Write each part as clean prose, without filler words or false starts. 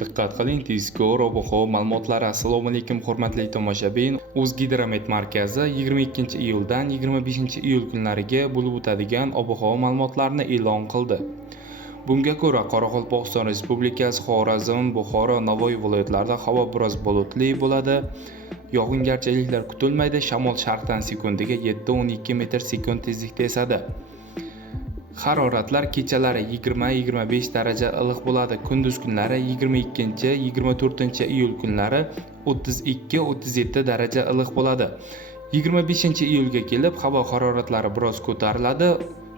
Diqqat qiling, tezkor ob-havo ma'lumotlari. Assalomu alaykum hurmatli tomoshabin. O'zgidromet markazi 22-iyuldan 25-iyul kunlariga bo'lib o'tadigan ob-havo ma'lumotlarini e'lon qildi. Bunga ko'ra, Qoraqalpog'iston Respublikasi, Xorazm, Buxoro, Navoiy viloyatlarida havo biroz bulutli bo'ladi. Yog'ingarchiliklar kutilmaydi. Shamol sharqdan sekundiga 7-12 metr/sekund tezlikda esadi. Haroratlar kechalari 20-25 daraja iliq bo'ladi. Kunduz kunlari 22-24 iyul kunlari 32-37 daraja iliq bo'ladi. 25-iyulga kelib havo haroratlari biroz ko'tariladi.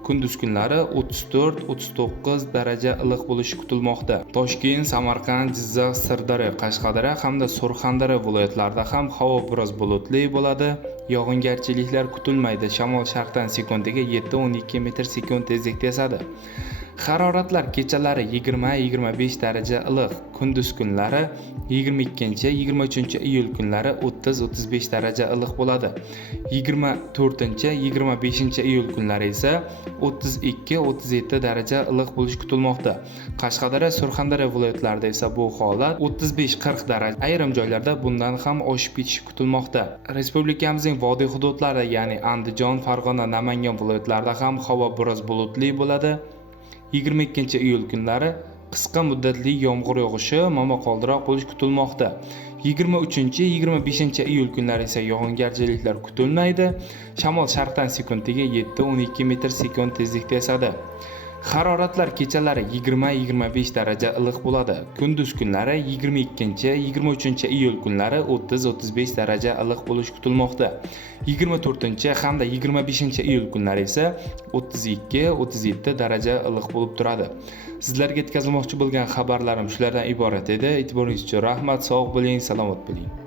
Kunduz kunlari 34-39 daraja iliq bo'lishi kutilmoqda. Toshkent, Samarqand, Jizzax, Sirdaryo, Qashqadaryo hamda Surxondaryo viloyatlarida ham havo biroz bulutli bo'ladi. Yog'ingarchiliklar kutilmaydi. Shamol sharqdan sekundiga 7-12 metr/sekund tezlikda esadi. Haroratlar kechalari 20-25 daraja iliq, kunduz kunlari 22-23 iyul kunlari 30-35 daraja iliq bo'ladi. 24-25 iyul kunlari esa 32-37 daraja iliq bo'lishi kutilmoqda. Qashqadaryo, Surxondaryo viloyatlarida esa bu holat 35-40 daraja, ayrim joylarda bundan ham oshib ketishi kutilmoqda. Respublikamizning vodiy hududlari, ya'ni Andijon, Farg'ona, Namangan viloyatlarida ham havo biroz bulutli bo'ladi. 22-iyul kunlari qisqa muddatli yomg'ir yog'ishi, momaqaldiroq bo'lishi kutilmoqda. 23-25 iyul kunlari esa yog'ingarchiliklar kutilmaydi. Shamol sharqdan sekundiga 7-12 metr/sekund tezlikda esadi. Haroratlar kechalari 20-25 daraja iliq bo'ladi. Kunduz kunlari 22-23 iyul kunlari 30-35 daraja iliq bo'lishi kutilmoqda. 24 hamda 25 iyul kunlari esa 32-37 daraja iliq bo'lib turadi. Sizlarga yetkazmoqchi bo'lgan xabarlarim shulardan iborat edi. E'tiboringiz uchun rahmat, sog' bo'ling, salomat bo'ling.